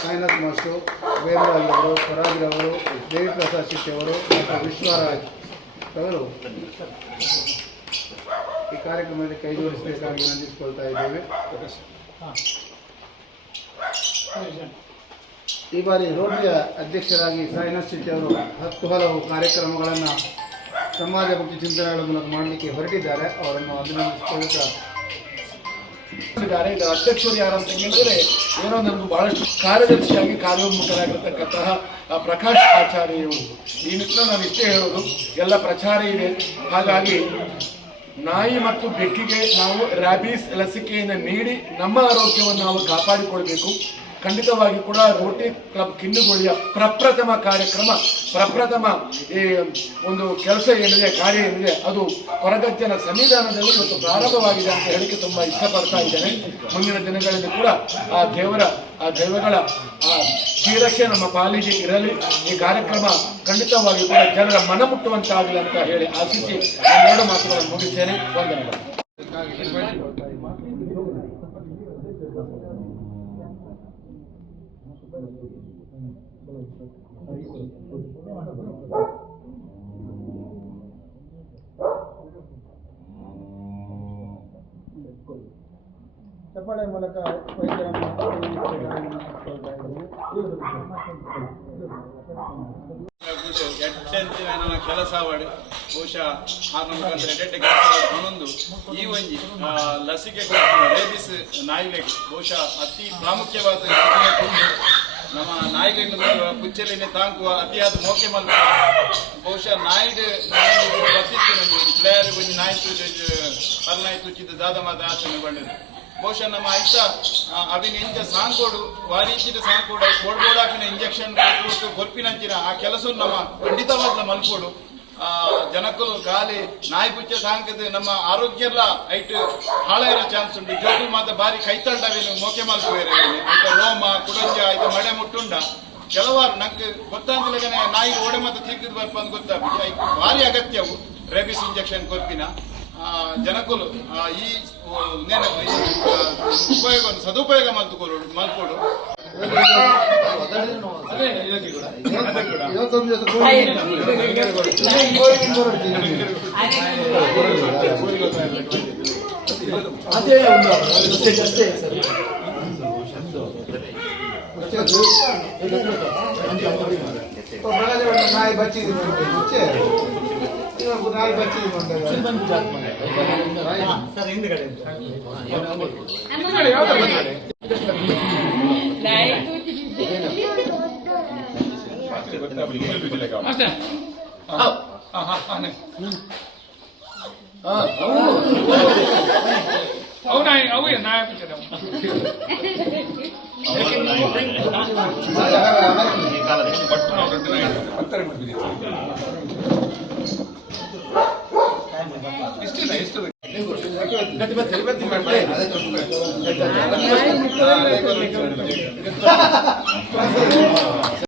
ಸಾಯಿನಾಥ್ ಮಾಸ್ಟು ವೇಮರಾಜ್ ಅವರು ಸ್ವರಾಜ್ರವರು ದೇವಿ ಪ್ರಸಾದ್ ಶೆಟ್ಟಿ ಅವರು ಮತ್ತು ವಿಶ್ವರಾಜ್. ಅವರು ಈ ಕಾರ್ಯಕ್ರಮದಲ್ಲಿ ಕೈ ಜೋಡಿಸಬೇಕಾಗಿ ನಂದಿಸಿಕೊಳ್ತಾ ಇದ್ದೇವೆ. ಈ ಬಾರಿ ರೋಟರಿಯ ಅಧ್ಯಕ್ಷರಾಗಿ ಸಾಯಿನಾಥ್ ಶೆಟ್ಟಿ ಅವರು ಹತ್ತು ಹಲವು ಕಾರ್ಯಕ್ರಮಗಳನ್ನು ಸಮಾಜಮುಖಿ ಚಿಂತನೆಗಳ ಮೂಲಕ ಮಾಡಲಿಕ್ಕೆ ಹೊರಟಿದ್ದಾರೆ. ಅವರನ್ನು ಅಭಿನಂದಿಸಿಕೊಳ್ಳುತ್ತಾ ಇದರ ಅಧ್ಯಕ್ಷರು ಯಾರು ಅಂತ ಹೇಳಿದ್ರೆ ಏನೋ ನನಗೂ ಬಹಳಷ್ಟು ಕಾರ್ಯದರ್ಶಿಯಾಗಿ ಕಾರ್ಯೋನ್ಮುಖರಾಗಿರ್ತಕ್ಕಂತಹ ಪ್ರಕಾಶ್ ಆಚಾರ್ಯರು. ಈ ನಿಟ್ಟಿನಲ್ಲಿ ನಾನು ಇಷ್ಟೇ ಹೇಳೋದು, ಎಲ್ಲ ಪ್ರಚಾರ ಇದೆ. ಹಾಗಾಗಿ ನಾಯಿ ಮತ್ತು ಬೆಕ್ಕಿಗೆ ನಾವು ರ್ಯಾಬೀಸ್ ಲಸಿಕೆಯನ್ನು ನೀಡಿ ನಮ್ಮ ಆರೋಗ್ಯವನ್ನು ನಾವು ಕಾಪಾಡಿಕೊಳ್ಬೇಕು. ಖಂಡಿತವಾಗಿ ಕೂಡ ರೋಟರಿ ಕ್ಲಬ್ ಕಿನ್ನುಗೋಳಿಯ ಪ್ರಪ್ರಥಮ ಕಾರ್ಯಕ್ರಮ, ಪ್ರಪ್ರಥಮ, ಈ, ಒಂದು ಕೆಲಸ ಏನಿದೆ, ಕಾರ್ಯ ಏನಿದೆ, ಅದು ಹೊರಗಜ್ಜನ ಸಂವಿಧಾನದಲ್ಲಿ ಇವತ್ತು ಪ್ರಾರಂಭವಾಗಿದೆ ಅಂತ ಹೇಳಿಕೆ ತುಂಬಾ ಇಷ್ಟಪಡ್ತಾ ಇದ್ದೇನೆ. ಮುಂದಿನ ದಿನಗಳಲ್ಲಿ ಕೂಡ ಆ ದೇವರ, ಆ ದೈವಗಳ, ಆ ಶ್ರೀರಕ್ಷೆ ನಮ್ಮ ಪಾಲಿಗೆ ಇರಲಿ. ಈ ಕಾರ್ಯಕ್ರಮ ಖಂಡಿತವಾಗಿ ಕೂಡ ಜನರ ಮನ ಮುಟ್ಟುವಂತಾಗಲಿ ಅಂತ ಹೇಳಿ ಆಶಿಸಿ ಎರಡು ಮಾತುಗಳನ್ನು ಮುಗಿಸ್ತೇನೆ. ವಂದನೆಗಳು. ಚಪ್ಪಾಳೆ ಮೂಲಕ ನನ್ನ ಕೆಲಸ ಮಾಡಿ ಬಹುಶಃ ಆ ಎಡ್ಡೆ ಕೆಲಸ ಒಂದೊಂದು ಈ ಒಂಜಿ ಲಸಿಕೆ ರೇಬಿಸ್ ನಾಯಿಗೆ ಬಹುಶಃ ಅತಿ ಪ್ರಾಮುಖ್ಯವಾದ ನಾಯಿಗಳನ್ನು ಕುಚ್ಚಲಿನ ತಾಂಕುವ ಅತಿಯಾದ ಮೋಕೆ ಮಲ್ಪ ಬಹುಶಃ ನಾಯಿಡ್ ಪ್ಲೇಯರ್ ಒಂಜಿ ನಾಯಿ ತುಜ ಪರ್ನಾಯಿ ತುಚ್ಚಿದ ದಾದ ಮಾತ ಆಚರಣೆ ಬಂದಿದೆ ಬಹುಶಃ ನಮ್ಮ ಐತ ಅವಿನ ಸಾಂಕೋಡು ವಾರೀಚಿದ ಸಾಂಕೋಡು ಬೋಡ್ ಇಂಜೆಕ್ಷನ್ ಕೊಟ್ಟು ಗೊರ್ಪಿನಂಚಿನ ಆ ಕೆಲಸ ನಮ್ಮ ಖಂಡಿತವಾಗ್ಲ ಮಲ್ಕೋಡು. ಆ, ಜನಕ್ಕಲು ಖಾಲಿ ನಾಯಿ ಪುಚ್ಚ ಸಾಂಕದ ನಮ್ಮ ಆರೋಗ್ಯ ಎಲ್ಲ ಐಟ್ ಹಾಳ ಇರೋ ಚಾನ್ಸ್ ಉಂಟು. ಜೋಕುಲು ಮಾತ್ರ ಬಾರಿ ನೀವು ಮೋಕೆ ಮಲ್ಪುವೇರೆ ಅಂತ ರೋಮ ಕುಡಂಜ ಇದು ಮಳೆ ಮುಟ್ಟುಂಡ. ಕೆಲವಾರು ನಂಗೆ ಗೊತ್ತಾಂತಲೇ ನಾಯಿ ಓಡೆ ಮಾತ ತಿರ್ಗಿದ್ ಬರ್ಪ ಅಂತ ಗೊತ್ತಾಗ್ಬಿಟ್ಟು ಭಾರಿ ಅಗತ್ಯವು ರೇಬಿಸ್ ಇಂಜೆಕ್ಷನ್ ಕೊರ್ಪಿನ. ಆ, ಈ ಉಪಯೋಗ ಸದುಪಯೋಗ ಮಲ್ತುಕೊಡು ಮಲ್ಕೊಡು. ಇವತ್ತೊಂದು ದಿವಸ ಅದೇ ಒಂದು ಮೆಸೇಜ್ ಅಷ್ಟೇ ಸರ್ ನಾಯಿ ಬಚ್ಚಿದೆ ಮುಂಚೆ ಇವಾಗ ನಾಯಿ ಬಚ್ಚಿದೆ ಸರ್ ಹಿಂದ್ಗಡೆ ಗೊತ್ತಾ ಬಿಡಿ ಎಲ್ಲಿ ಬಿಡಲೇ ಕಾವು ಅಷ್ಟೇ ಹಾ ಹಾ ಹಾ ನೆ ಹಾ ಅವು ಅವು ನಾಯಿ ಅವು ಏ ನಾಯಿ ಬಿಡಲೇ ಅವು ನಾಯಿ ಬಟ್ ನಾವು ರೆಡ್ ನಾಯಿ ಅಂತಾರೆ ಬಿಡಿ ಇಷ್ಟು ಇಲ್ಲ ಇಷ್ಟು ಗಟ್ಟಿಪತ್ತಿ ಮಾಡ್ತಾರೆ ಅದಕ್ಕೆ